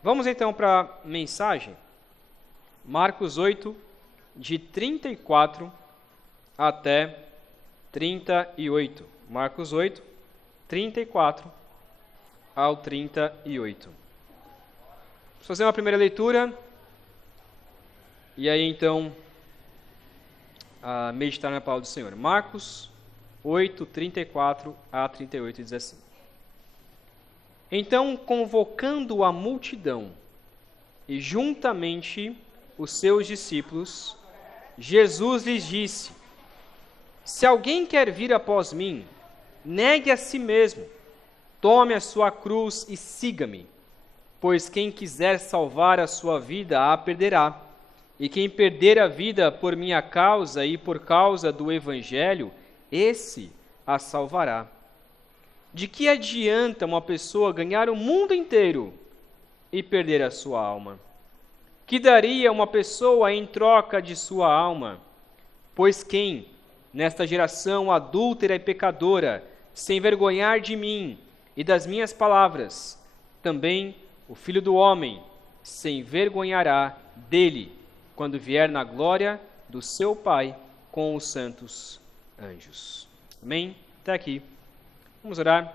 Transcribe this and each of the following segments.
Vamos então para a mensagem. Marcos 8, de 34 até 38. Marcos 8, 34 ao 38. Vamos fazer uma primeira leitura e aí então meditar na palavra do Senhor. Marcos 8, 34 a 38 diz assim. Então, convocando a multidão e juntamente os seus discípulos, Jesus lhes disse: Se alguém quer vir após mim, negue a si mesmo, tome a sua cruz e siga-me. Pois quem quiser salvar a sua vida a perderá, e quem perder a vida por minha causa e por causa do Evangelho, esse a salvará. De que adianta uma pessoa ganhar o mundo inteiro e perder a sua alma? Que daria uma pessoa em troca de sua alma? Pois quem, nesta geração adúltera e pecadora, se envergonhar de mim e das minhas palavras, também o Filho do Homem se envergonhará dele, quando vier na glória do seu Pai com os santos anjos. Amém? Até aqui. Vamos orar.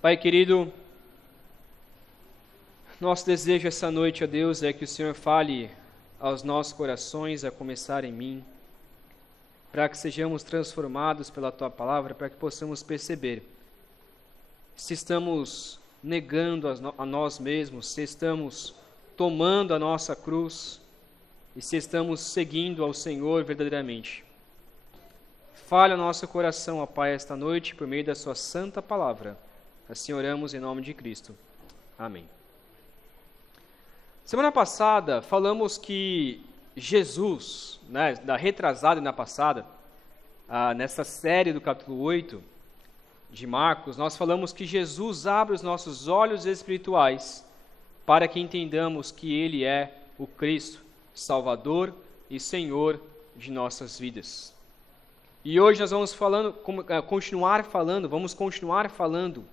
Pai querido, nosso desejo essa noite, ó Deus, é que o Senhor fale aos nossos corações, a começar em mim, para que sejamos transformados pela Tua palavra, para que possamos perceber se estamos negando a nós mesmos, se estamos tomando a nossa cruz e se estamos seguindo ao Senhor verdadeiramente. Fale ao nosso coração, ó Pai, esta noite, por meio da Sua santa palavra. Assim oramos em nome de Cristo. Amém. Semana passada, falamos que Jesus, da retrasada e na passada, nessa série do capítulo 8 de Marcos, nós falamos que Jesus abre os nossos olhos espirituais para que entendamos que Ele é o Cristo, Salvador e Senhor de nossas vidas. E hoje nós vamos continuar falando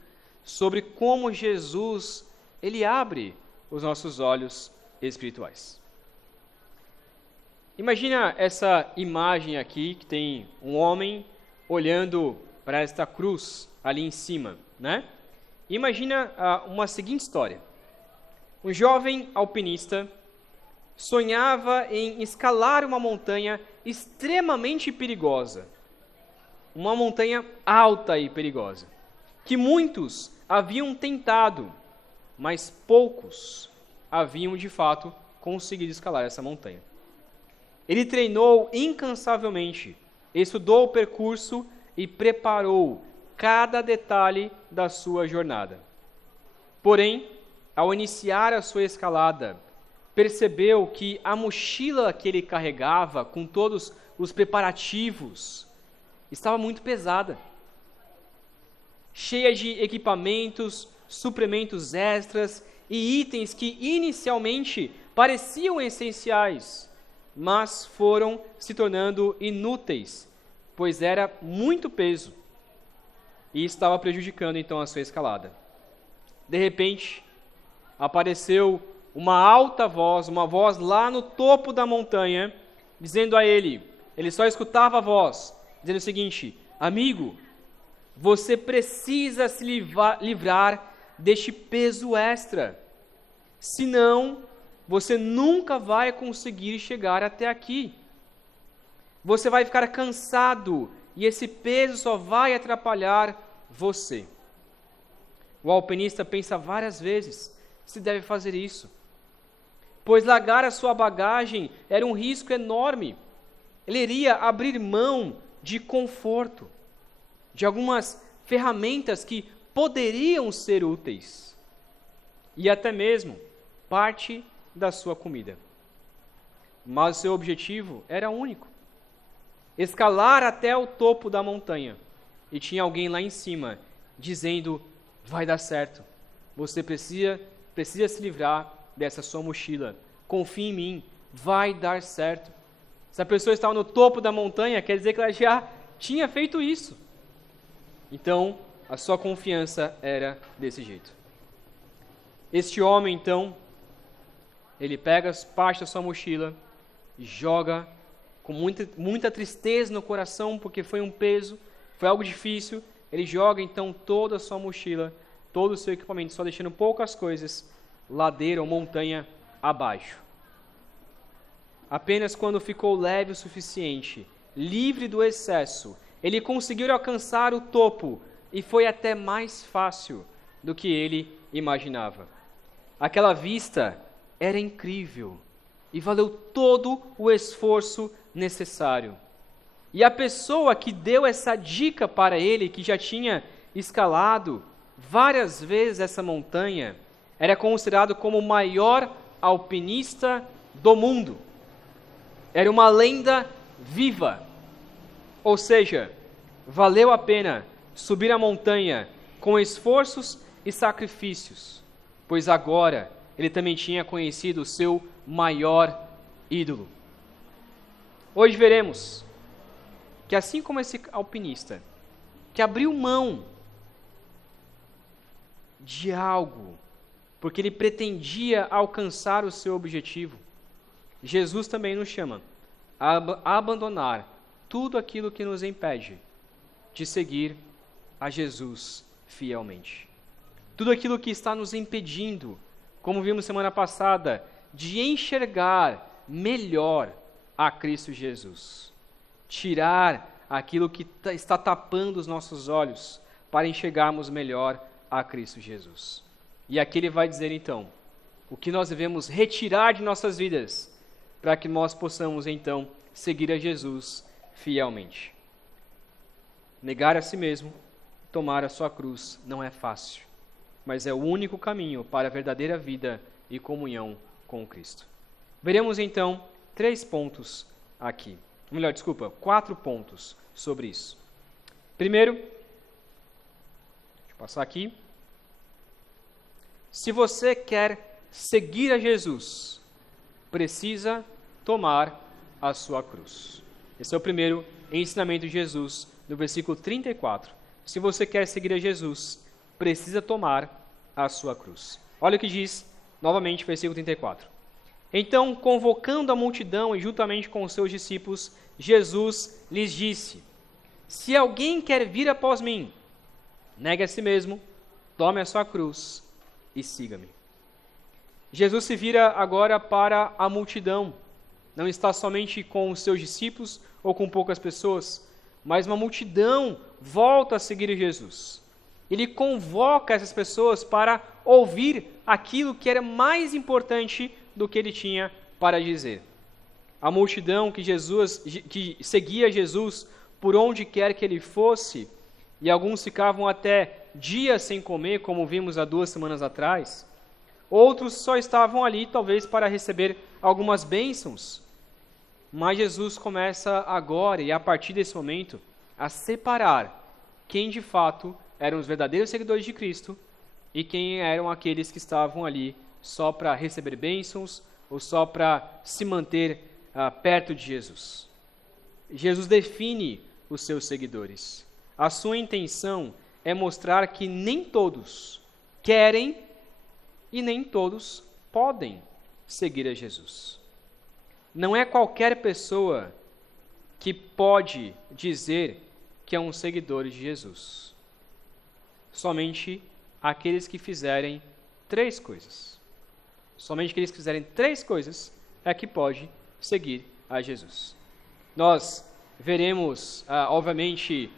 sobre como Jesus, Ele abre os nossos olhos espirituais. Imagina essa imagem aqui, que tem um homem olhando para esta cruz ali em cima, né? Imagina uma seguinte história. Um jovem alpinista sonhava em escalar uma montanha extremamente perigosa. Uma montanha alta e perigosa, que muitos haviam tentado, mas poucos haviam de fato conseguido escalar essa montanha. Ele treinou incansavelmente, estudou o percurso e preparou cada detalhe da sua jornada. Porém, ao iniciar a sua escalada, percebeu que a mochila que ele carregava, com todos os preparativos, estava muito pesada, cheia de equipamentos, suprimentos extras e itens que inicialmente pareciam essenciais, mas foram se tornando inúteis, pois era muito peso e estava prejudicando então a sua escalada. De repente, apareceu uma alta voz, uma voz lá no topo da montanha, dizendo a ele só escutava a voz, dizendo o seguinte: amigo, você precisa se livrar deste peso extra, senão você nunca vai conseguir chegar até aqui. Você vai ficar cansado e esse peso só vai atrapalhar você. O alpinista pensa várias vezes se deve fazer isso, pois largar a sua bagagem era um risco enorme. Ele iria abrir mão de conforto, de algumas ferramentas que poderiam ser úteis, e até mesmo parte da sua comida. Mas seu objetivo era único: escalar até o topo da montanha. E tinha alguém lá em cima dizendo: vai dar certo, você precisa se livrar dessa sua mochila, confie em mim, vai dar certo. Se a pessoa estava no topo da montanha, quer dizer que ela já tinha feito isso. Então, a sua confiança era desse jeito. Este homem, então, ele pega parte da sua mochila e joga com muita tristeza no coração, porque foi um peso, foi algo difícil. Ele joga, então, toda a sua mochila, todo o seu equipamento, só deixando poucas coisas, ladeira ou montanha abaixo. Apenas quando ficou leve o suficiente, livre do excesso, ele conseguiu alcançar o topo, e foi até mais fácil do que ele imaginava. Aquela vista era incrível e valeu todo o esforço necessário. E a pessoa que deu essa dica para ele, que já tinha escalado várias vezes essa montanha, era considerado como o maior alpinista do mundo. Era uma lenda viva. Ou seja, valeu a pena subir a montanha com esforços e sacrifícios, pois agora ele também tinha conhecido o seu maior ídolo. Hoje veremos que assim como esse alpinista, que abriu mão de algo, porque ele pretendia alcançar o seu objetivo, Jesus também nos chama a abandonar tudo aquilo que nos impede de seguir a Jesus fielmente. Tudo aquilo que está nos impedindo, como vimos semana passada, de enxergar melhor a Cristo Jesus. Tirar aquilo que está tapando os nossos olhos para enxergarmos melhor a Cristo Jesus. E aqui ele vai dizer então, o que nós devemos retirar de nossas vidas para que nós possamos então seguir a Jesus fielmente. Negar a si mesmo, tomar a sua cruz não é fácil, mas é o único caminho para a verdadeira vida e comunhão com Cristo. Veremos então 4 pontos sobre isso. Primeiro, deixa eu passar aqui. Se você quer seguir a Jesus, precisa tomar a sua cruz. Esse é o primeiro ensinamento de Jesus, no versículo 34. Se você quer seguir a Jesus, precisa tomar a sua cruz. Olha o que diz, novamente, versículo 34. Então, convocando a multidão e juntamente com os seus discípulos, Jesus lhes disse: se alguém quer vir após mim, negue a si mesmo, tome a sua cruz e siga-me. Jesus se vira agora para a multidão. Não está somente com os seus discípulos ou com poucas pessoas, mas uma multidão volta a seguir Jesus. Ele convoca essas pessoas para ouvir aquilo que era mais importante do que ele tinha para dizer. A multidão que seguia Jesus por onde quer que ele fosse, e alguns ficavam até dias sem comer, como vimos há 2 semanas atrás. Outros só estavam ali, talvez, para receber algumas bênçãos. Mas Jesus começa agora, e a partir desse momento, a separar quem de fato eram os verdadeiros seguidores de Cristo e quem eram aqueles que estavam ali só para receber bênçãos ou só para se manter perto de Jesus. Jesus define os seus seguidores. A sua intenção é mostrar que nem todos querem e nem todos podem seguir a Jesus. Não é qualquer pessoa que pode dizer que é um seguidor de Jesus. Somente aqueles que fizerem 3 coisas. Somente aqueles que fizerem 3 coisas é que pode seguir a Jesus. Nós veremos, obviamente,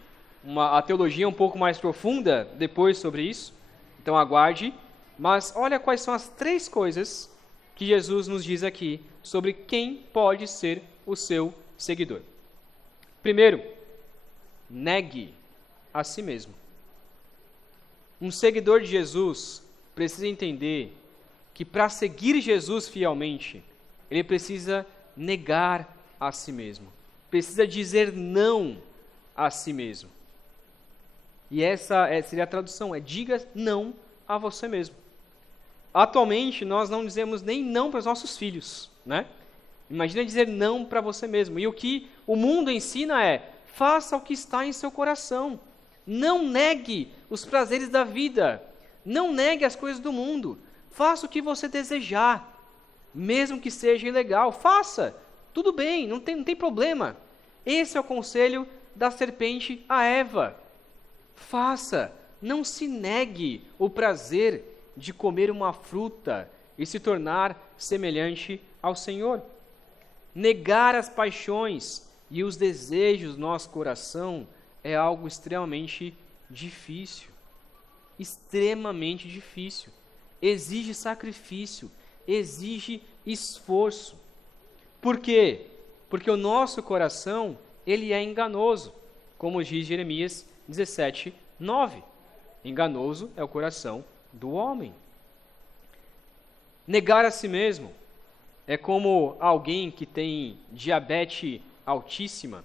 a teologia um pouco mais profunda depois sobre isso, então aguarde, mas olha quais são as 3 coisas que Jesus nos diz aqui sobre quem pode ser o seu seguidor. Primeiro, negue a si mesmo. Um seguidor de Jesus precisa entender que para seguir Jesus fielmente, ele precisa negar a si mesmo. Precisa dizer não a si mesmo. E essa seria a tradução, diga não a você mesmo. Atualmente, nós não dizemos nem não para os nossos filhos, né? Imagina dizer não para você mesmo. E o que o mundo ensina é, faça o que está em seu coração. Não negue os prazeres da vida. Não negue as coisas do mundo. faça o que você desejar, mesmo que seja ilegal, faça, tudo bem, não tem problema. Esse é o conselho da serpente a Eva. Faça, não se negue o prazer de comer uma fruta e se tornar semelhante ao Senhor. Negar as paixões e os desejos do nosso coração é algo extremamente difícil. Extremamente difícil. Exige sacrifício, exige esforço. Por quê? Porque o nosso coração, ele é enganoso, como diz Jeremias 17, 9. Enganoso é o coração do homem. Negar a si mesmo é como alguém que tem diabetes altíssima,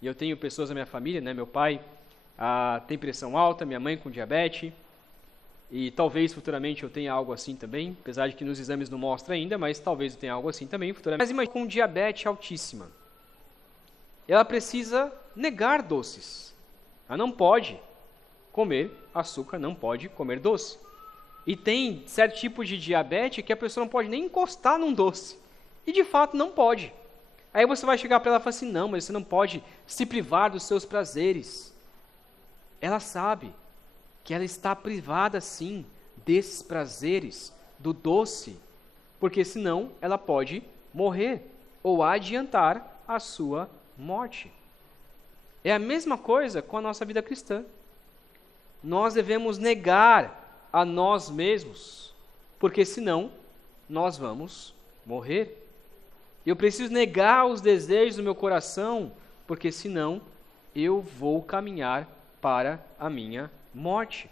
e eu tenho pessoas na minha família, né? Meu pai tem pressão alta, minha mãe com diabetes, e talvez futuramente eu tenha algo assim também, apesar de que nos exames não mostra ainda, mas talvez eu tenha algo assim também futuramente. Mas imagina, com diabetes altíssima, ela precisa negar doces. Ela não pode comer açúcar, não pode comer doce. E tem certo tipo de diabetes que a pessoa não pode nem encostar num doce. E de fato não pode. Aí você vai chegar para ela e falar assim, não, mas você não pode se privar dos seus prazeres. Ela sabe que ela está privada, sim, desses prazeres, do doce, porque senão ela pode morrer ou adiantar a sua morte. É a mesma coisa com a nossa vida cristã. Nós devemos negar a nós mesmos, porque senão nós vamos morrer. Eu preciso negar os desejos do meu coração, porque senão eu vou caminhar para a minha morte.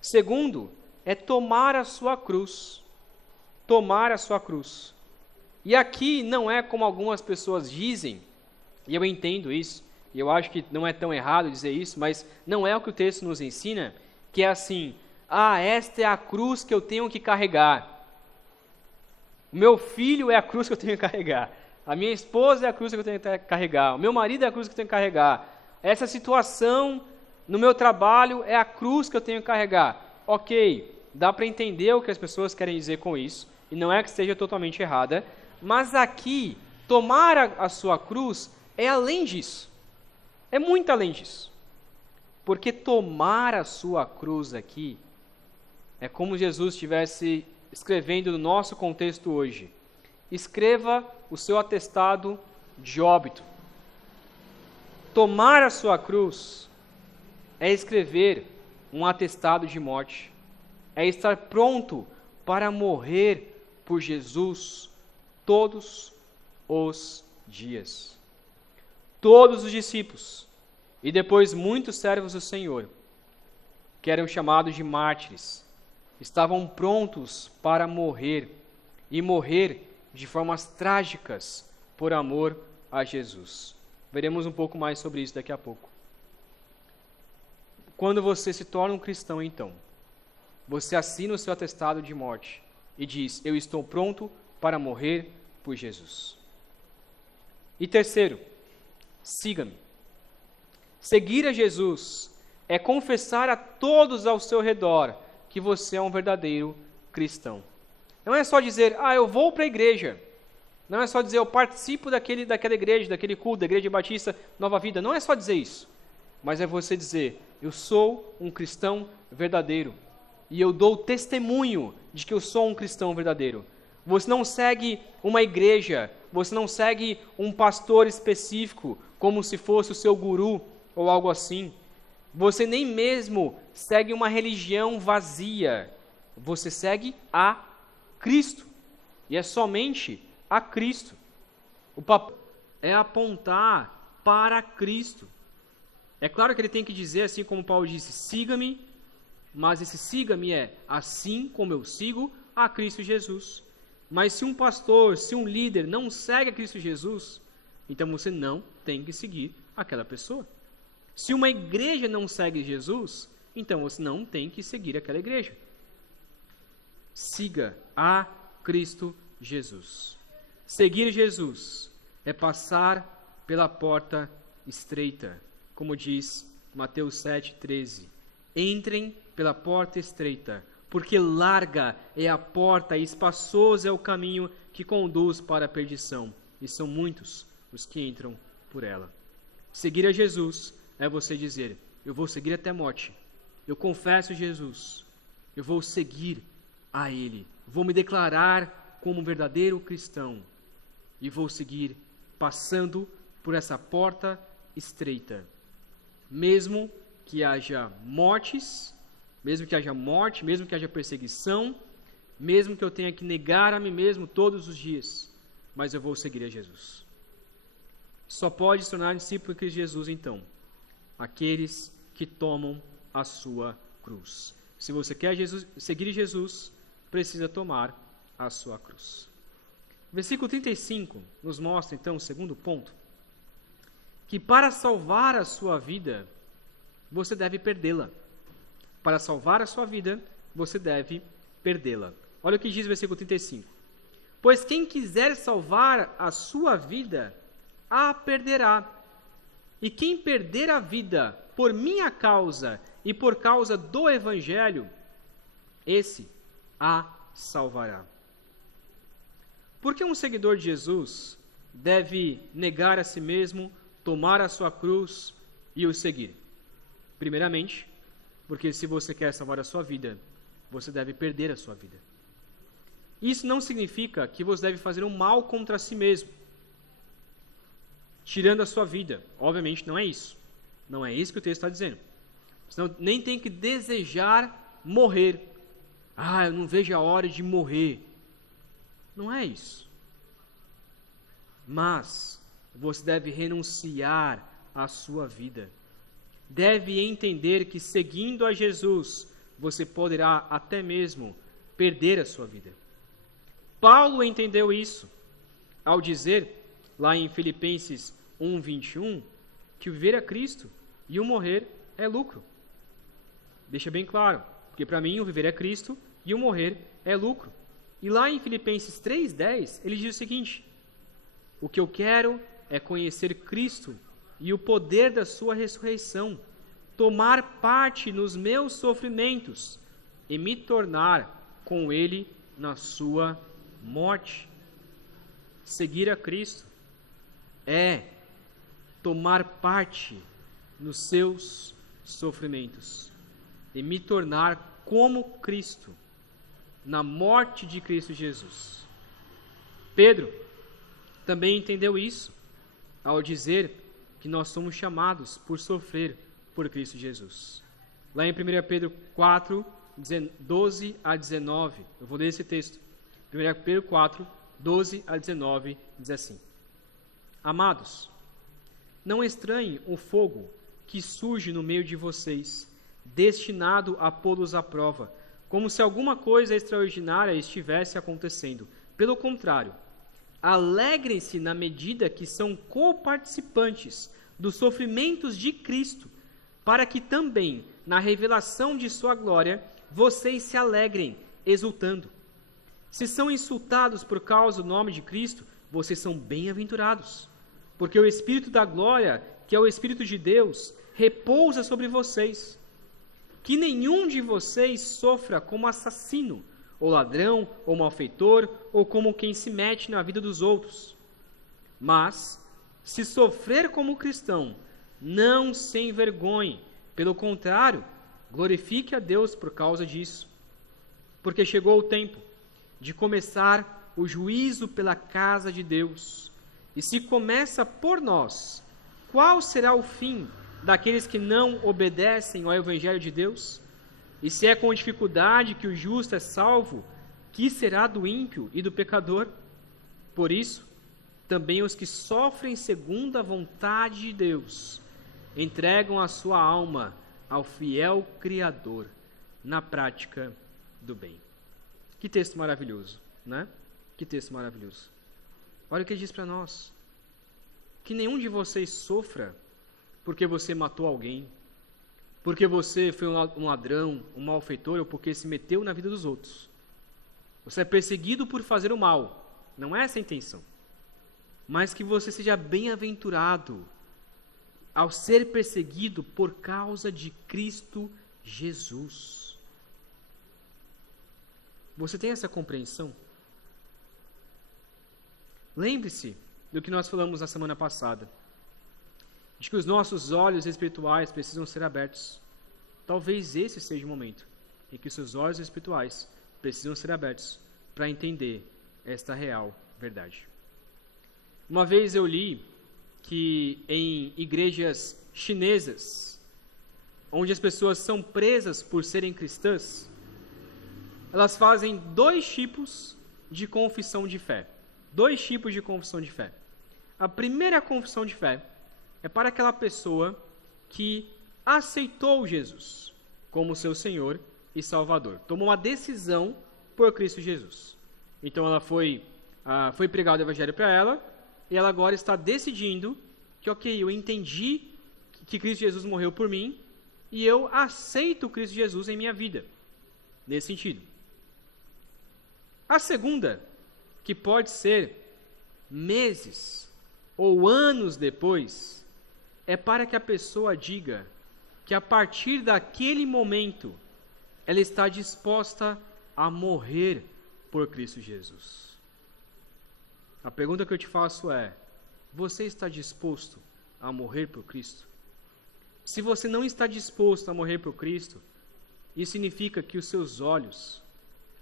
Segundo, é tomar a sua cruz. Tomar a sua cruz. E aqui não é como algumas pessoas dizem, e eu entendo isso, e eu acho que não é tão errado dizer isso, mas não é o que o texto nos ensina, que é assim, esta é a cruz que eu tenho que carregar. O meu filho é a cruz que eu tenho que carregar. A minha esposa é a cruz que eu tenho que carregar. O meu marido é a cruz que eu tenho que carregar. Essa situação no meu trabalho é a cruz que eu tenho que carregar. Ok, dá para entender o que as pessoas querem dizer com isso, e não é que esteja totalmente errada, mas aqui, tomar a sua cruz é além disso. É muito além disso. Porque tomar a sua cruz aqui é como Jesus estivesse escrevendo no nosso contexto hoje. Escreva o seu atestado de óbito. Tomar a sua cruz é escrever um atestado de morte. É estar pronto para morrer por Jesus todos os dias. Todos os discípulos, e depois muitos servos do Senhor, que eram chamados de mártires, estavam prontos para morrer, e morrer de formas trágicas por amor a Jesus. Veremos um pouco mais sobre isso daqui a pouco. Quando você se torna um cristão, então, você assina o seu atestado de morte e diz, eu estou pronto para morrer por Jesus. E terceiro, siga-me. Seguir a Jesus é confessar a todos ao seu redor que você é um verdadeiro cristão. Não é só dizer, eu vou para a igreja. Não é só dizer, eu participo daquela igreja, daquele culto, da Igreja Batista Nova Vida. Não é só dizer isso. Mas é você dizer, eu sou um cristão verdadeiro. E eu dou testemunho de que eu sou um cristão verdadeiro. Você não segue uma igreja, você não segue um pastor específico, como se fosse o seu guru ou algo assim. Você nem mesmo segue uma religião vazia. Você segue a Cristo. E é somente a Cristo. O papel é apontar para Cristo. É claro que ele tem que dizer, assim como Paulo disse, siga-me, mas esse siga-me é assim como eu sigo a Cristo Jesus. Mas se um pastor, se um líder não segue a Cristo Jesus, então você não tem que seguir aquela pessoa. Se uma igreja não segue Jesus, então você não tem que seguir aquela igreja. Siga a Cristo Jesus. Seguir Jesus é passar pela porta estreita, como diz Mateus 7,13. Entrem pela porta estreita, porque larga é a porta e espaçoso é o caminho que conduz para a perdição, e são muitos os que entram por ela. Seguir a Jesus é você dizer: eu vou seguir até a morte, eu confesso Jesus, eu vou seguir a Ele, vou me declarar como um verdadeiro cristão, e vou seguir passando por essa porta estreita, mesmo que haja mortes, mesmo que haja morte, mesmo que haja perseguição, mesmo que eu tenha que negar a mim mesmo todos os dias, mas eu vou seguir a Jesus. Só pode se tornar discípulo de Jesus, então, aqueles que tomam a sua cruz. Se você quer seguir Jesus, precisa tomar a sua cruz. Versículo 35 nos mostra, então, o segundo ponto, que para salvar a sua vida, você deve perdê-la. Para salvar a sua vida, você deve perdê-la. Olha o que diz o versículo 35. Pois quem quiser salvar a sua vida, a perderá. E quem perder a vida por minha causa e por causa do Evangelho, esse a salvará. Por que um seguidor de Jesus deve negar a si mesmo, tomar a sua cruz e o seguir? Primeiramente, porque se você quer salvar a sua vida, você deve perder a sua vida. Isso não significa que você deve fazer um mal contra si mesmo, tirando a sua vida. Obviamente não é isso. Não é isso que o texto está dizendo. Você nem tem que desejar morrer. Eu não vejo a hora de morrer. Não é isso. Mas você deve renunciar à sua vida. Deve entender que seguindo a Jesus, você poderá até mesmo perder a sua vida. Paulo entendeu isso ao dizer, lá em Filipenses 1:21, que o viver é Cristo e o morrer é lucro. Deixa bem claro, porque para mim o viver é Cristo e o morrer é lucro. E lá em Filipenses 3:10, ele diz o seguinte: o que eu quero é conhecer Cristo e o poder da sua ressurreição, tomar parte nos meus sofrimentos e me tornar com Ele na sua morte. Seguir a Cristo é tomar parte nos seus sofrimentos e me tornar como Cristo na morte de Cristo Jesus. Pedro também entendeu isso ao dizer que nós somos chamados por sofrer por Cristo Jesus. Lá em 1 Pedro 4, 12 a 19, eu vou ler esse texto. 1 Pedro 4, 12 a 19, diz assim: Amados, não estranhem o fogo que surge no meio de vocês, destinado a pô-los à prova, como se alguma coisa extraordinária estivesse acontecendo. Pelo contrário, alegrem-se na medida que são coparticipantes dos sofrimentos de Cristo, para que também, na revelação de sua glória, vocês se alegrem, exultando. Se são insultados por causa do nome de Cristo, vocês são bem-aventurados, porque o Espírito da glória, que é o Espírito de Deus, repousa sobre vocês. Que nenhum de vocês sofra como assassino, ou ladrão, ou malfeitor, ou como quem se mete na vida dos outros. Mas, se sofrer como cristão, não se envergonhe, pelo contrário, glorifique a Deus por causa disso. Porque chegou o tempo de começar o juízo pela casa de Deus. E se começa por nós, qual será o fim daqueles que não obedecem ao Evangelho de Deus? E se é com dificuldade que o justo é salvo, que será do ímpio e do pecador? Por isso, também os que sofrem segundo a vontade de Deus entregam a sua alma ao fiel Criador na prática do bem. Que texto maravilhoso, né? Que texto maravilhoso. Olha o que ele diz para nós. Que nenhum de vocês sofra porque você matou alguém, porque você foi um ladrão, um malfeitor, ou porque se meteu na vida dos outros. Você é perseguido por fazer o mal. Não é essa a intenção. Mas que você seja bem-aventurado ao ser perseguido por causa de Cristo Jesus. Você tem essa compreensão? Lembre-se do que nós falamos na semana passada, de que os nossos olhos espirituais precisam ser abertos. Talvez esse seja o momento em que os seus olhos espirituais precisam ser abertos para entender esta real verdade. Uma vez eu li que em igrejas chinesas, onde as pessoas são presas por serem cristãs, elas fazem 2 tipos de confissão de fé. 2 tipos de confissão de fé. A primeira confissão de fé é para aquela pessoa que aceitou Jesus como seu Senhor e Salvador. Tomou uma decisão por Cristo Jesus. Então ela foi pregado o Evangelho para ela, e ela agora está decidindo que, ok, eu entendi que Cristo Jesus morreu por mim, e eu aceito Cristo Jesus em minha vida. Nesse sentido. A segunda, que pode ser meses ou anos depois, é para que a pessoa diga que a partir daquele momento ela está disposta a morrer por Cristo Jesus. A pergunta que eu te faço é: você está disposto a morrer por Cristo? Se você não está disposto a morrer por Cristo, isso significa que os seus olhos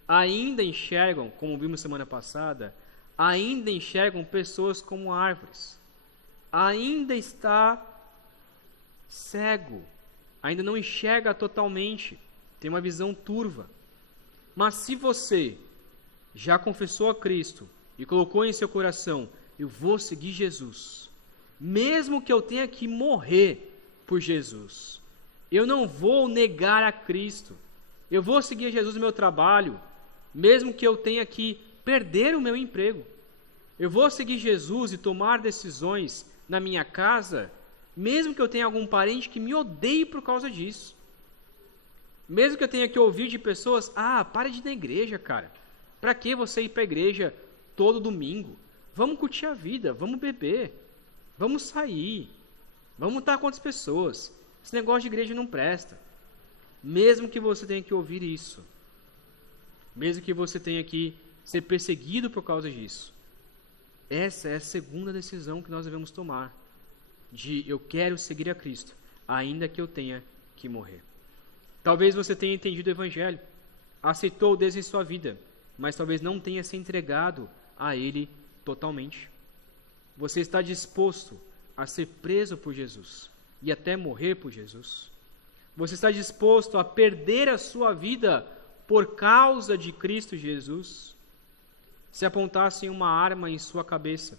ainda enxergam, como vimos semana passada, ainda enxergam pessoas como árvores. Ainda está cego, ainda não enxerga totalmente, tem uma visão turva. Mas se você já confessou a Cristo e colocou em seu coração: eu vou seguir Jesus, mesmo que eu tenha que morrer por Jesus, eu não vou negar a Cristo, eu vou seguir Jesus no meu trabalho, mesmo que eu tenha que perder o meu emprego, eu vou seguir Jesus e tomar decisões na minha casa, mesmo que eu tenha algum parente que me odeie por causa disso, mesmo que eu tenha que ouvir de pessoas: para de ir na igreja, cara, para que você ir para a igreja todo domingo? Vamos curtir a vida, vamos beber, vamos sair, vamos estar com outras pessoas, esse negócio de igreja não presta. Mesmo que você tenha que ouvir isso, mesmo que você tenha que ser perseguido por causa disso, essa é a segunda decisão que nós devemos tomar, de eu quero seguir a Cristo, ainda que eu tenha que morrer. Talvez você tenha entendido o Evangelho, aceitou Deus em sua vida, mas talvez não tenha se entregado a Ele totalmente. Você está disposto a ser preso por Jesus e até morrer por Jesus? Você está disposto a perder a sua vida por causa de Cristo Jesus? Se apontassem uma arma em sua cabeça,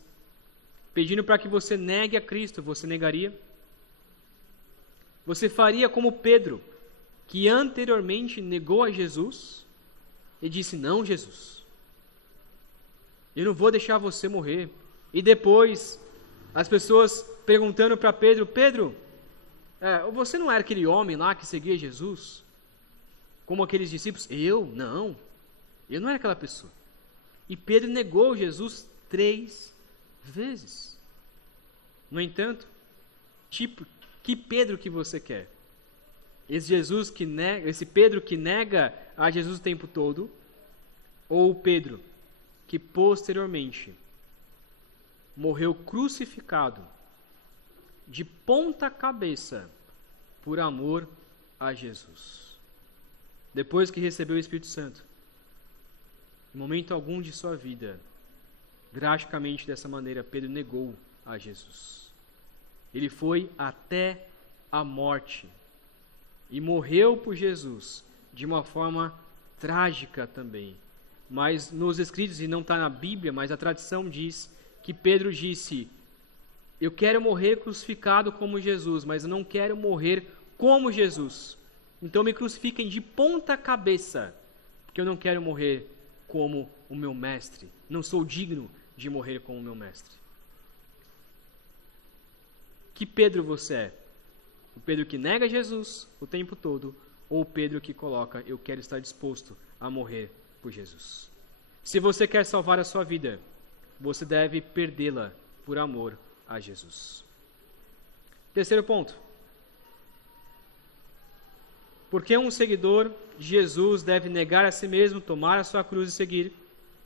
pedindo para que você negue a Cristo, você negaria? Você faria como Pedro, que anteriormente negou a Jesus e disse: não, Jesus, eu não vou deixar você morrer. E depois, as pessoas perguntando para Pedro: Pedro, você não era aquele homem lá que seguia Jesus? Como aqueles discípulos? Não, eu não era aquela pessoa. E Pedro negou Jesus 3 vezes. No entanto, que Pedro que você quer? Esse Pedro que nega a Jesus o tempo todo, ou o Pedro que posteriormente morreu crucificado de ponta cabeça por amor a Jesus? Depois que recebeu o Espírito Santo, em momento algum de sua vida, drasticamente dessa maneira, Pedro negou a Jesus. Ele foi até a morte e morreu por Jesus de uma forma trágica também. Mas nos escritos, e não está na Bíblia, mas a tradição diz que Pedro disse: eu quero morrer crucificado como Jesus, mas eu não quero morrer como Jesus. Então me crucifiquem de ponta cabeça, porque eu não quero morrer como o meu mestre. Não sou digno de morrer como o meu mestre. Que Pedro você é? O Pedro que nega Jesus o tempo todo, ou o Pedro que coloca: eu quero estar disposto a morrer por Jesus? Se você quer salvar a sua vida, você deve perdê-la por amor a Jesus. Terceiro ponto. Porque um seguidor de Jesus deve negar a si mesmo, tomar a sua cruz e seguir.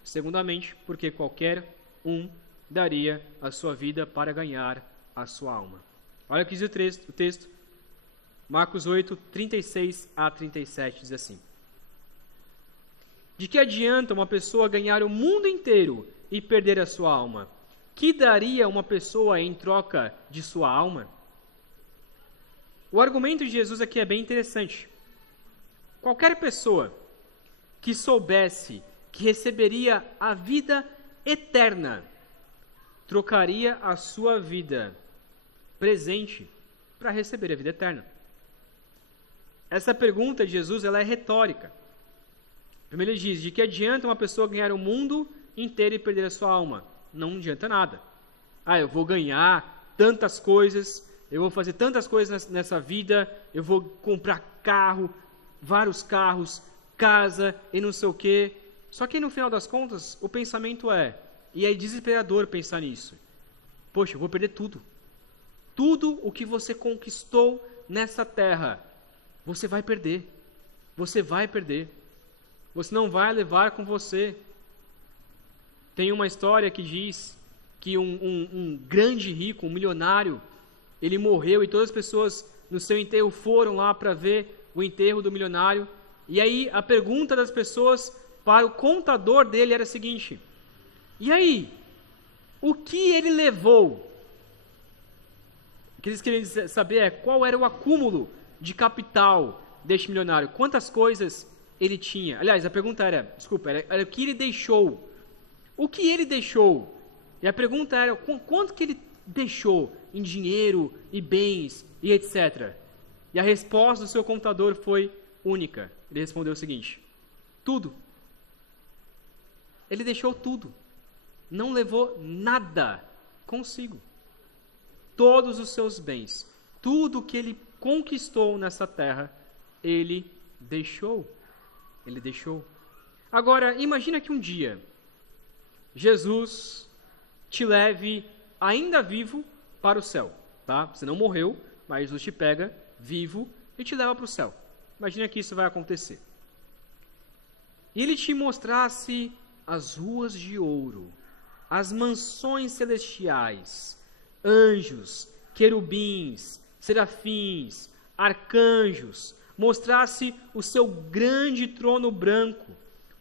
Segundamente, porque qualquer um daria a sua vida para ganhar a sua alma. Olha o que diz o texto. Marcos 8, 36 a 37 diz assim: De que adianta uma pessoa ganhar o mundo inteiro e perder a sua alma? Que daria uma pessoa em troca de sua alma? O argumento de Jesus aqui é bem interessante. Qualquer pessoa que soubesse que receberia a vida eterna, trocaria a sua vida presente para receber a vida eterna. Essa pergunta de Jesus, ela é retórica. Primeiro ele diz, de que adianta uma pessoa ganhar o mundo inteiro e perder a sua alma? Não adianta nada. Eu vou ganhar tantas coisas, eu vou fazer tantas coisas nessa vida, eu vou comprar carro, vários carros, casa e não sei o quê. Só que no final das contas, o pensamento e é desesperador pensar nisso. Poxa, eu vou perder tudo. Tudo o que você conquistou nessa terra, você vai perder. Você vai perder. Você não vai levar com você. Tem uma história que diz que um grande rico, um milionário, ele morreu e todas as pessoas no seu enterro foram lá para ver o enterro do milionário. E aí a pergunta das pessoas para o contador dele era a seguinte: e aí, o que ele levou? O que eles queriam saber qual era o acúmulo de capital deste milionário, quantas coisas ele tinha. Aliás, a pergunta era o que ele deixou. O que ele deixou? E a pergunta era, quanto que ele deixou em dinheiro e bens e etc. E a resposta do seu contador foi única. Ele respondeu o seguinte: tudo. Ele deixou tudo. Não levou nada consigo. Todos os seus bens, tudo que ele conquistou nessa terra, ele deixou. Ele deixou. Agora, imagina que um dia Jesus te leve ainda vivo para o céu, tá? Você não morreu, mas Jesus te pega vivo e te leva para o céu. Imagina que isso vai acontecer. E ele te mostrasse as ruas de ouro, as mansões celestiais, anjos, querubins, serafins, arcanjos, mostrasse o seu grande trono branco,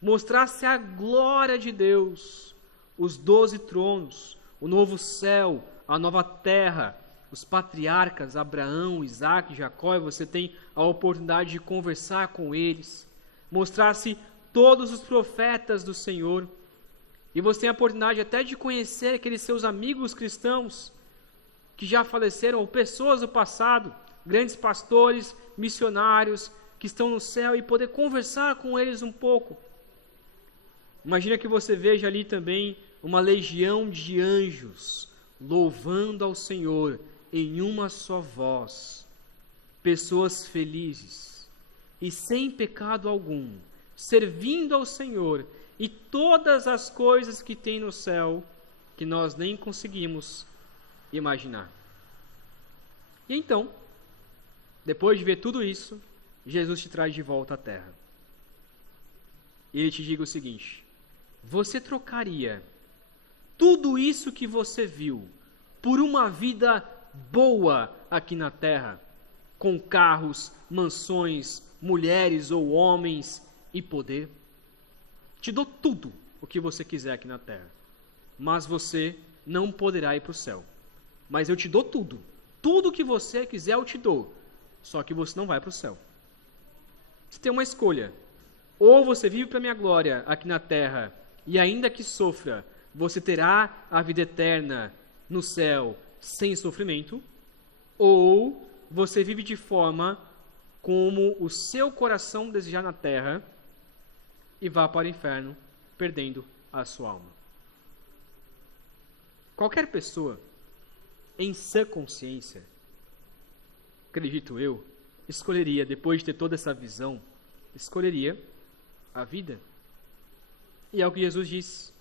mostrasse a glória de Deus, os 12 tronos, o novo céu, a nova terra, os patriarcas Abraão, Isaac, Jacó, e você tem a oportunidade de conversar com eles, mostrasse todos os profetas do Senhor, e você tem a oportunidade até de conhecer aqueles seus amigos cristãos que já faleceram, ou pessoas do passado, grandes pastores, missionários, que estão no céu, e poder conversar com eles um pouco. Imagina que você veja ali também uma legião de anjos, louvando ao Senhor em uma só voz, pessoas felizes e sem pecado algum, servindo ao Senhor, e todas as coisas que tem no céu, que nós nem conseguimos imaginar. E então, depois de ver tudo isso, Jesus te traz de volta à terra. E ele te diz o seguinte: você trocaria tudo isso que você viu por uma vida boa aqui na terra, com carros, mansões, mulheres ou homens e poder? Te dou tudo o que você quiser aqui na terra, mas você não poderá ir para o céu. Mas eu te dou tudo. Tudo o que você quiser eu te dou, só que você não vai para o céu. Você tem uma escolha: ou você vive para a minha glória aqui na terra, e ainda que sofra, você terá a vida eterna no céu sem sofrimento, ou você vive de forma como o seu coração desejar na terra e vá para o inferno, perdendo a sua alma. Qualquer pessoa, em sã consciência, acredito eu, escolheria, depois de ter toda essa visão, escolheria a vida. E é o que Jesus diz: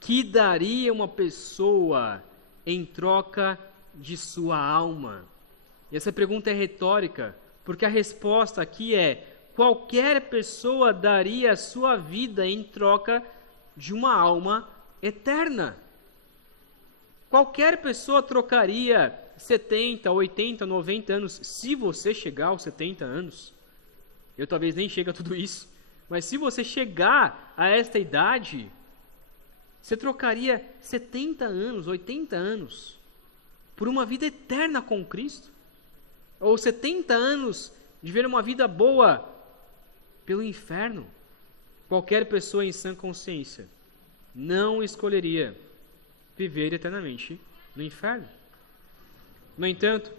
que daria uma pessoa em troca de sua alma? E essa pergunta é retórica, Porque a resposta aqui é: qualquer pessoa daria a sua vida em troca de uma alma eterna. Qualquer pessoa trocaria 70, 80, 90 anos, se você chegar aos 70 anos. Eu talvez nem chegue a tudo isso, mas se você chegar a esta idade, você trocaria 70 anos, 80 anos, por uma vida eterna com Cristo? Ou 70 anos de viver uma vida boa pelo inferno? Qualquer pessoa em sã consciência não escolheria viver eternamente no inferno. No entanto,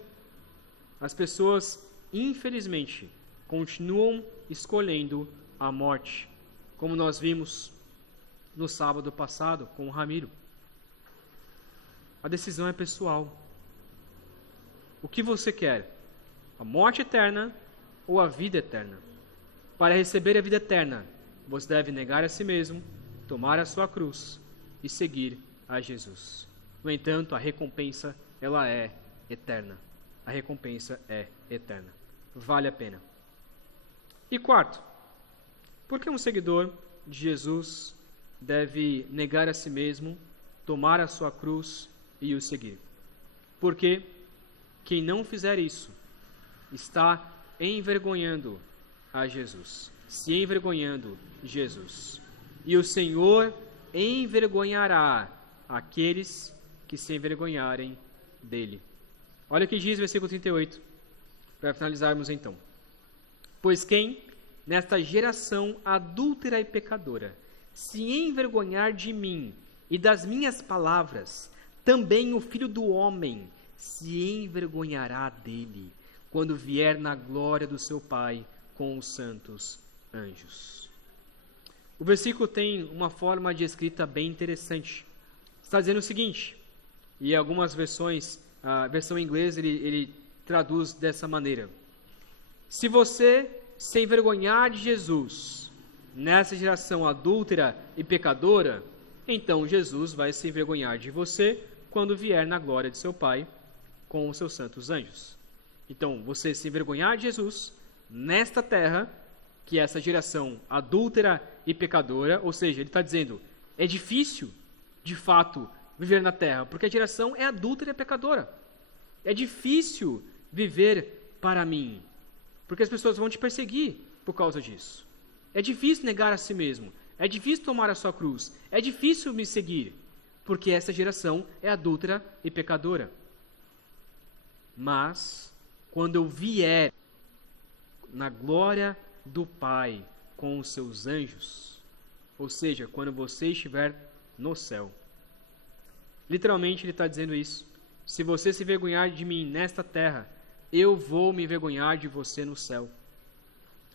as pessoas, infelizmente, continuam escolhendo a morte, como nós vimos no sábado passado com o Ramiro. A decisão é pessoal. O que você quer? A morte eterna ou a vida eterna? Para receber a vida eterna, você deve negar a si mesmo, tomar a sua cruz e seguir a Jesus. No entanto, a recompensa, ela é eterna. A recompensa é eterna. Vale a pena. E quarto, por que um seguidor de Jesus deve negar a si mesmo, tomar a sua cruz e o seguir? Porque quem não fizer isso está envergonhando a Jesus, se envergonhando Jesus. E o Senhor envergonhará aqueles que se envergonharem dele. Olha o que diz o versículo 38, para finalizarmos então. Pois quem, nesta geração adúltera e pecadora, se envergonhar de mim e das minhas palavras, também o Filho do Homem se envergonhará dele, quando vier na glória do seu Pai com os santos anjos. O versículo tem uma forma de escrita bem interessante. Está dizendo o seguinte, e algumas versões, a versão em inglês ele traduz dessa maneira: se você se envergonhar de Jesus nessa geração adúltera e pecadora, então Jesus vai se envergonhar de você quando vier na glória de seu Pai com os seus santos anjos. Então, você se envergonhar de Jesus nesta terra, que é essa geração adúltera e pecadora, ou seja, ele está dizendo, é difícil, de fato, viver na terra, porque a geração é adúltera e pecadora. É difícil viver para mim, porque as pessoas vão te perseguir por causa disso. É difícil negar a si mesmo, é difícil tomar a sua cruz, é difícil me seguir, porque essa geração é adúltera e pecadora. Mas, quando eu vier na glória do Pai com os seus anjos, ou seja, quando você estiver no céu. Literalmente ele está dizendo isso. Se você se envergonhar de mim nesta terra, eu vou me envergonhar de você no céu.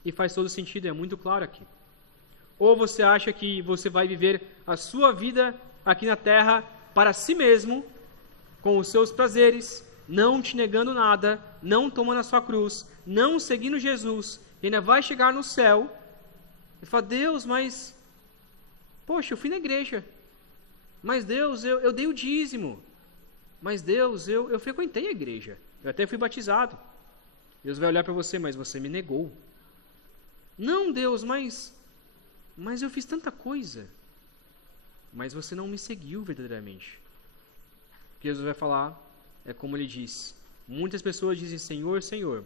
E faz todo sentido, é muito claro aqui. Ou você acha que você vai viver a sua vida aqui na terra para si mesmo, com os seus prazeres, não te negando nada, não tomando a sua cruz, não seguindo Jesus, e ainda vai chegar no céu e falar, Deus, mas, poxa, eu fui na igreja, mas Deus, eu dei o dízimo, mas Deus, eu frequentei a igreja, eu até fui batizado. Deus vai olhar para você, mas você me negou. Não, Deus, mas eu fiz tanta coisa, mas você não me seguiu verdadeiramente. Jesus vai falar, é como ele diz, muitas pessoas dizem Senhor, Senhor,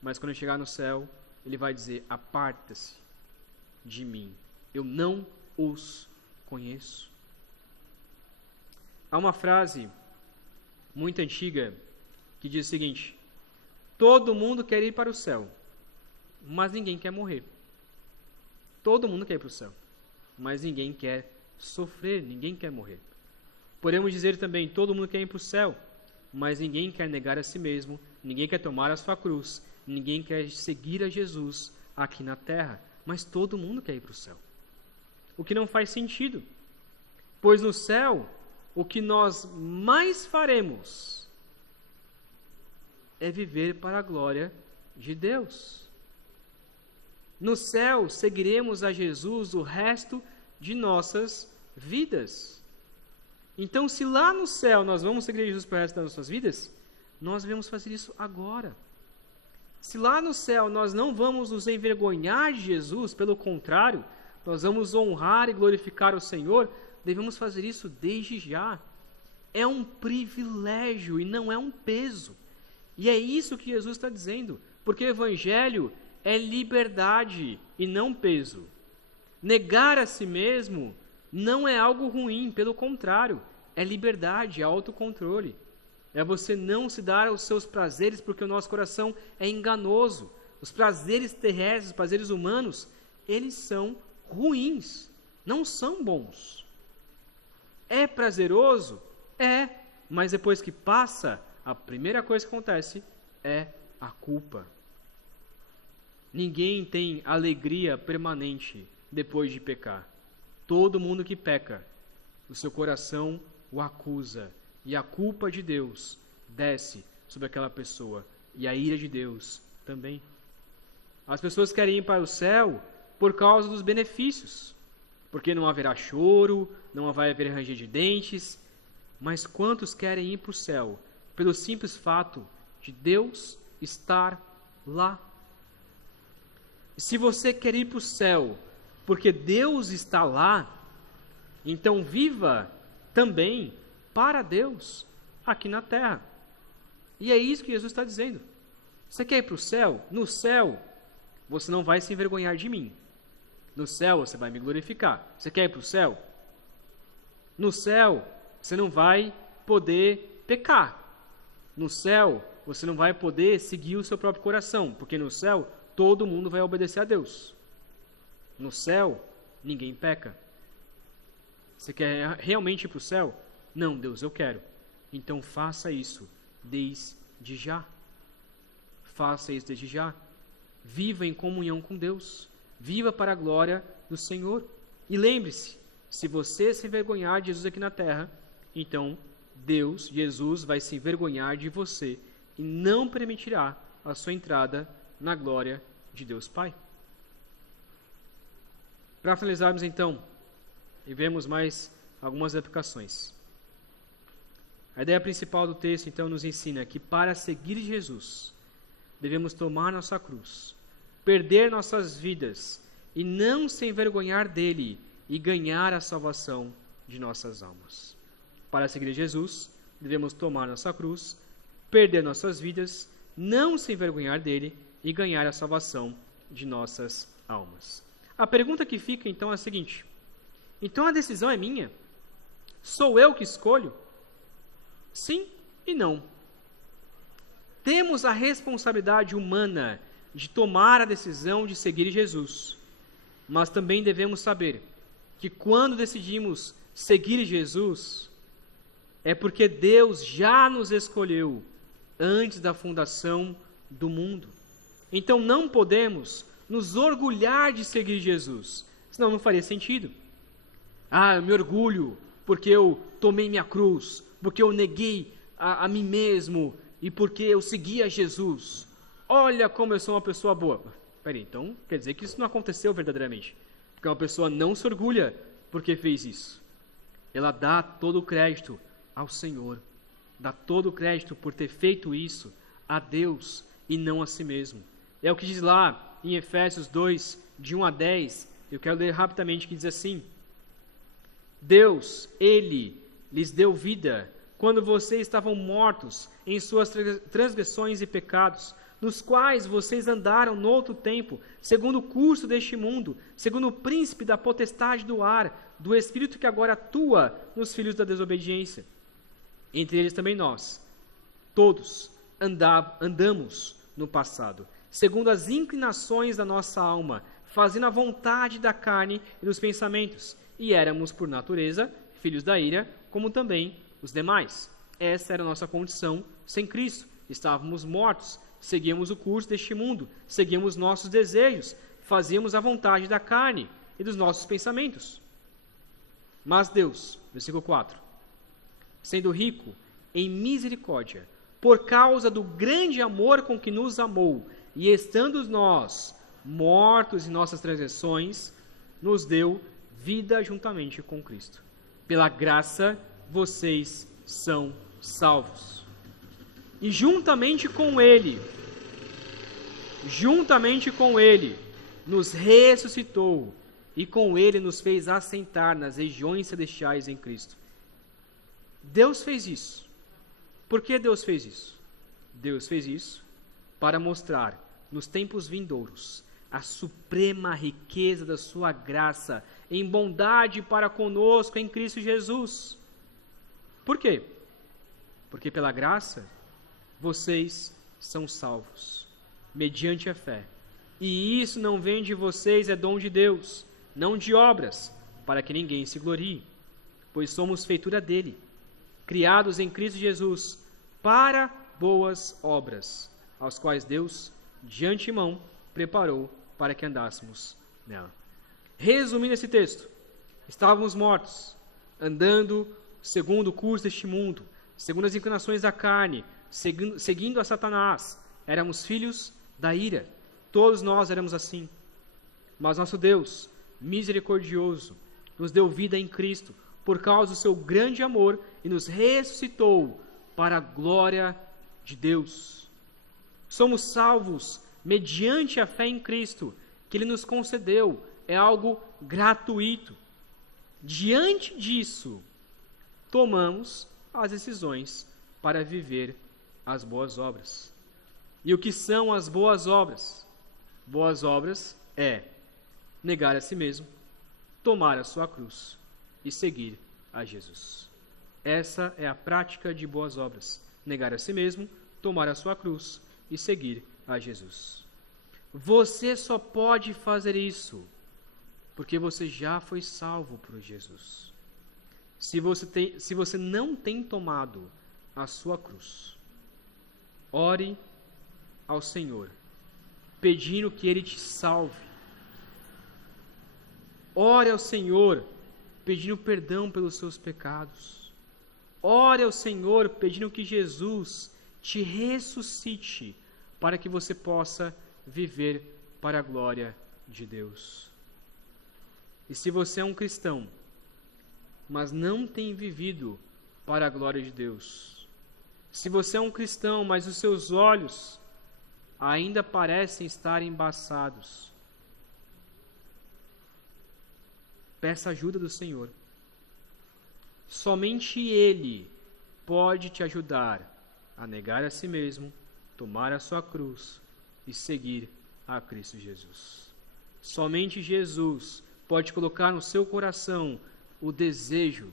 mas quando chegar no céu, ele vai dizer, aparta-se de mim, eu não os conheço. Há uma frase muito antiga que diz o seguinte, todo mundo quer ir para o céu, mas ninguém quer morrer. Todo mundo quer ir para o céu, mas ninguém quer sofrer, ninguém quer morrer. Podemos dizer também, todo mundo quer ir para o céu, mas ninguém quer negar a si mesmo, ninguém quer tomar a sua cruz, ninguém quer seguir a Jesus aqui na terra, mas todo mundo quer ir para o céu. O que não faz sentido, pois no céu, o que nós mais faremos é viver para a glória de Deus. No céu, seguiremos a Jesus o resto de nossas vidas. Então, se lá no céu nós vamos seguir Jesus para o resto das nossas vidas, nós devemos fazer isso agora. Se lá no céu nós não vamos nos envergonhar de Jesus, pelo contrário, nós vamos honrar e glorificar o Senhor, devemos fazer isso desde já. É um privilégio e não é um peso. E é isso que Jesus está dizendo, porque o Evangelho é liberdade e não peso. Negar a si mesmo não é algo ruim, pelo contrário, é liberdade, é autocontrole. É você não se dar aos seus prazeres, porque o nosso coração é enganoso. Os prazeres terrestres, os prazeres humanos, eles são ruins, não são bons. É prazeroso? É, mas depois que passa, a primeira coisa que acontece é a culpa. Ninguém tem alegria permanente depois de pecar. Todo mundo que peca, o seu coração o acusa. E a culpa de Deus desce sobre aquela pessoa. E a ira de Deus também. As pessoas querem ir para o céu por causa dos benefícios. Porque não haverá choro, não vai haver ranger de dentes. Mas quantos querem ir para o céu pelo simples fato de Deus estar lá? E se você quer ir para o céu porque Deus está lá, então viva também para Deus aqui na terra. E é isso que Jesus está dizendo. Você quer ir para o céu? No céu, você não vai se envergonhar de mim. No céu, você vai me glorificar. Você quer ir para o céu? No céu, você não vai poder pecar. No céu, você não vai poder seguir o seu próprio coração, porque no céu, todo mundo vai obedecer a Deus. No céu, ninguém peca. Você quer realmente ir para o céu? Não, Deus, eu quero. Então faça isso desde já. Faça isso desde já. Viva em comunhão com Deus. Viva para a glória do Senhor. E lembre-se, se você se envergonhar de Jesus aqui na terra, então Deus, Jesus, vai se envergonhar de você e não permitirá a sua entrada na glória de Deus Pai. Para finalizarmos então, e vemos mais algumas aplicações. A ideia principal do texto, então, nos ensina que para seguir Jesus, devemos tomar nossa cruz, perder nossas vidas e não se envergonhar dele e ganhar a salvação de nossas almas. Para seguir Jesus, devemos tomar nossa cruz, perder nossas vidas, não se envergonhar dele e ganhar a salvação de nossas almas. A pergunta que fica, então, é a seguinte: então a decisão é minha? Sou eu que escolho? Sim e não. Temos a responsabilidade humana de tomar a decisão de seguir Jesus, mas também devemos saber que quando decidimos seguir Jesus, é porque Deus já nos escolheu antes da fundação do mundo. Então não podemos nos orgulhar de seguir Jesus, senão não faria sentido. Eu me orgulho porque eu tomei minha cruz, porque eu neguei a mim mesmo e porque eu segui a Jesus. Olha como eu sou uma pessoa boa. Peraí, então quer dizer que isso não aconteceu verdadeiramente. Porque uma pessoa não se orgulha porque fez isso. Ela dá todo o crédito ao Senhor. Dá todo o crédito por ter feito isso a Deus e não a si mesmo. É o que diz lá em Efésios 2, de 1 a 10. Eu quero ler rapidamente, que diz assim: Deus, Ele lhes deu vida quando vocês estavam mortos em suas transgressões e pecados, nos quais vocês andaram no outro tempo, segundo o curso deste mundo, segundo o príncipe da potestade do ar, do espírito que agora atua nos filhos da desobediência. Entre eles também nós, todos, andamos no passado, segundo as inclinações da nossa alma, fazendo a vontade da carne e dos pensamentos, e éramos, por natureza, filhos da ira, como também os demais. Essa era a nossa condição sem Cristo. Estávamos mortos, seguíamos o curso deste mundo, seguíamos nossos desejos, fazíamos a vontade da carne e dos nossos pensamentos. Mas Deus, versículo 4, sendo rico em misericórdia, por causa do grande amor com que nos amou, e estando nós mortos em nossas transgressões, nos deu vida juntamente com Cristo. Pela graça, vocês são salvos. E juntamente com Ele, juntamente com ele, nos ressuscitou e com ele nos fez assentar nas regiões celestiais em Cristo. Deus fez isso. Por que Deus fez isso? Deus fez isso para mostrar, nos tempos vindouros, a suprema riqueza da sua graça em bondade para conosco em Cristo Jesus. Por quê? Porque pela graça, vocês são salvos, mediante a fé. E isso não vem de vocês, é dom de Deus, não de obras, para que ninguém se glorie, pois somos feitura dele, criados em Cristo Jesus, para boas obras, aos quais Deus, de antemão, preparou para que andássemos nela. Resumindo esse texto, estávamos mortos, andando segundo o curso deste mundo, segundo as inclinações da carne, seguindo a Satanás. Éramos filhos da ira. Todos nós éramos assim. Mas nosso Deus, misericordioso, nos deu vida em Cristo, por causa do seu grande amor, e nos ressuscitou para a glória de Deus. Somos salvos mediante a fé em Cristo, que Ele nos concedeu. É algo gratuito. Diante disso, tomamos as decisões para viver as boas obras. E o que são as boas obras? Boas obras é negar a si mesmo, tomar a sua cruz e seguir a Jesus. Essa é a prática de boas obras. Negar a si mesmo, tomar a sua cruz e seguir a Jesus. Você só pode fazer isso porque você já foi salvo por Jesus. Se você não tem tomado a sua cruz, ore ao Senhor, pedindo que Ele te salve. Ore ao Senhor, pedindo perdão pelos seus pecados. Ore ao Senhor, pedindo que Jesus te ressuscite, para que você possa viver para a glória de Deus. E se você é um cristão, mas não tem vivido para a glória de Deus, se você é um cristão, mas os seus olhos ainda parecem estar embaçados, peça ajuda do Senhor. Somente Ele pode te ajudar a negar a si mesmo, tomar a sua cruz e seguir a Cristo Jesus. Somente Jesus pode colocar no seu coração o desejo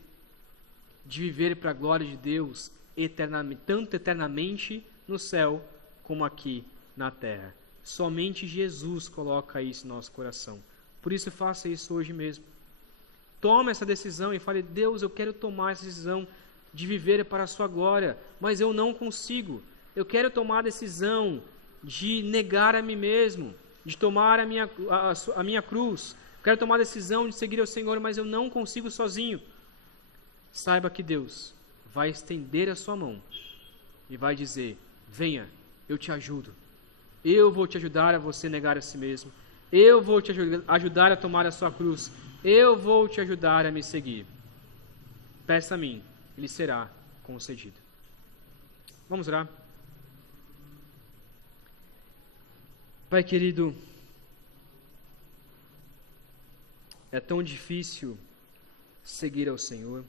de viver para a glória de Deus eternamente, tanto eternamente no céu como aqui na terra. Somente Jesus coloca isso no nosso coração. Por isso faça isso hoje mesmo. Tome essa decisão e fale: Deus, eu quero tomar essa decisão de viver para a sua glória, mas eu não consigo. Eu quero tomar a decisão de negar a mim mesmo, de tomar a minha cruz. Quero tomar a decisão de seguir ao Senhor, mas eu não consigo sozinho. Saiba que Deus vai estender a sua mão e vai dizer: venha, eu te ajudo. Eu vou te ajudar a você negar a si mesmo. Eu vou te ajudar a tomar a sua cruz. Eu vou te ajudar a me seguir. Peça a mim, lhe será concedido. Vamos orar. Pai querido, é tão difícil seguir ao Senhor,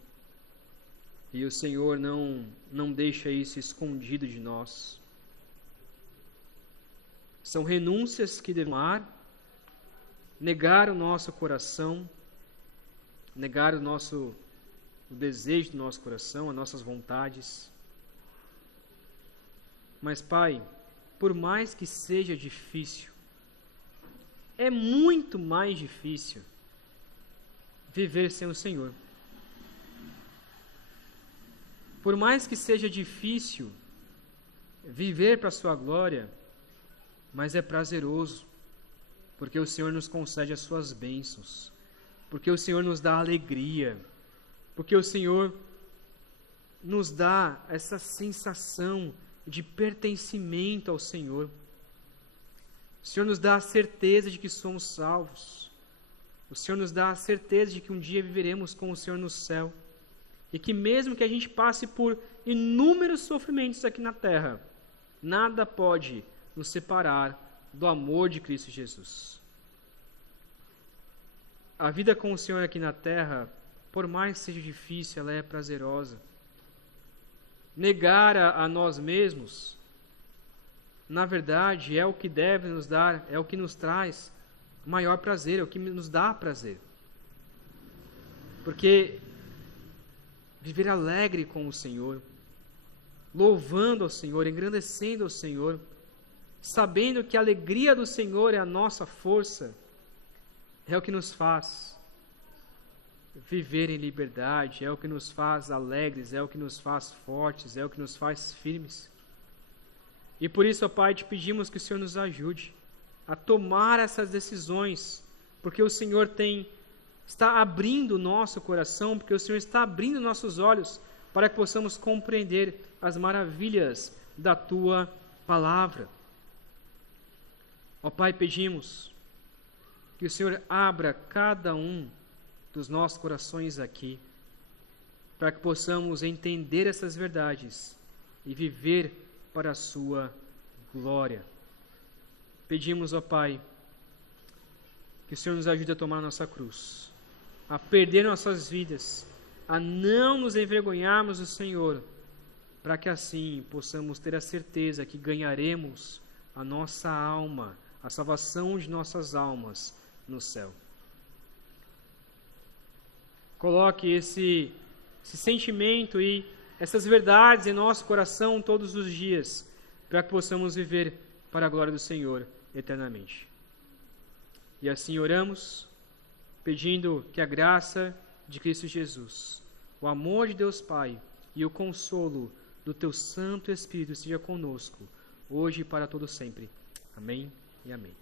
e o Senhor não deixa isso escondido de nós. São renúncias que devemos tomar, negar o nosso coração, negar o desejo do nosso coração, as nossas vontades. Mas, Pai, por mais que seja difícil, é muito mais difícil viver sem o Senhor. Por mais que seja difícil viver para a sua glória, mas é prazeroso, porque o Senhor nos concede as suas bênçãos, porque o Senhor nos dá alegria, porque o Senhor nos dá essa sensação de pertencimento ao Senhor. O Senhor nos dá a certeza de que somos salvos. O Senhor nos dá a certeza de que um dia viveremos com o Senhor no céu. E que mesmo que a gente passe por inúmeros sofrimentos aqui na terra, nada pode nos separar do amor de Cristo Jesus. A vida com o Senhor aqui na terra, por mais que seja difícil, ela é prazerosa. Negar a nós mesmos, na verdade, é o que deve nos dar, é o que nos traz maior prazer, é o que nos dá prazer. Porque viver alegre com o Senhor, louvando ao Senhor, engrandecendo ao Senhor, sabendo que a alegria do Senhor é a nossa força, é o que nos faz viver em liberdade, é o que nos faz alegres, é o que nos faz fortes, é o que nos faz firmes. E por isso, ó Pai, te pedimos que o Senhor nos ajude a tomar essas decisões, porque o Senhor está abrindo o nosso coração, porque o Senhor está abrindo nossos olhos para que possamos compreender as maravilhas da Tua palavra. Ó Pai, pedimos que o Senhor abra cada um dos nossos corações aqui, para que possamos entender essas verdades e viver para a sua glória. Pedimos, ó Pai, que o Senhor nos ajude a tomar a nossa cruz, a perder nossas vidas, a não nos envergonharmos do Senhor, para que assim possamos ter a certeza que ganharemos a nossa alma, a salvação de nossas almas no céu. Coloque esse sentimento e essas verdades em nosso coração todos os dias, para que possamos viver para a glória do Senhor eternamente. E assim oramos, pedindo que a graça de Cristo Jesus, o amor de Deus Pai e o consolo do Teu Santo Espírito seja conosco, hoje e para todo sempre. Amém e amém.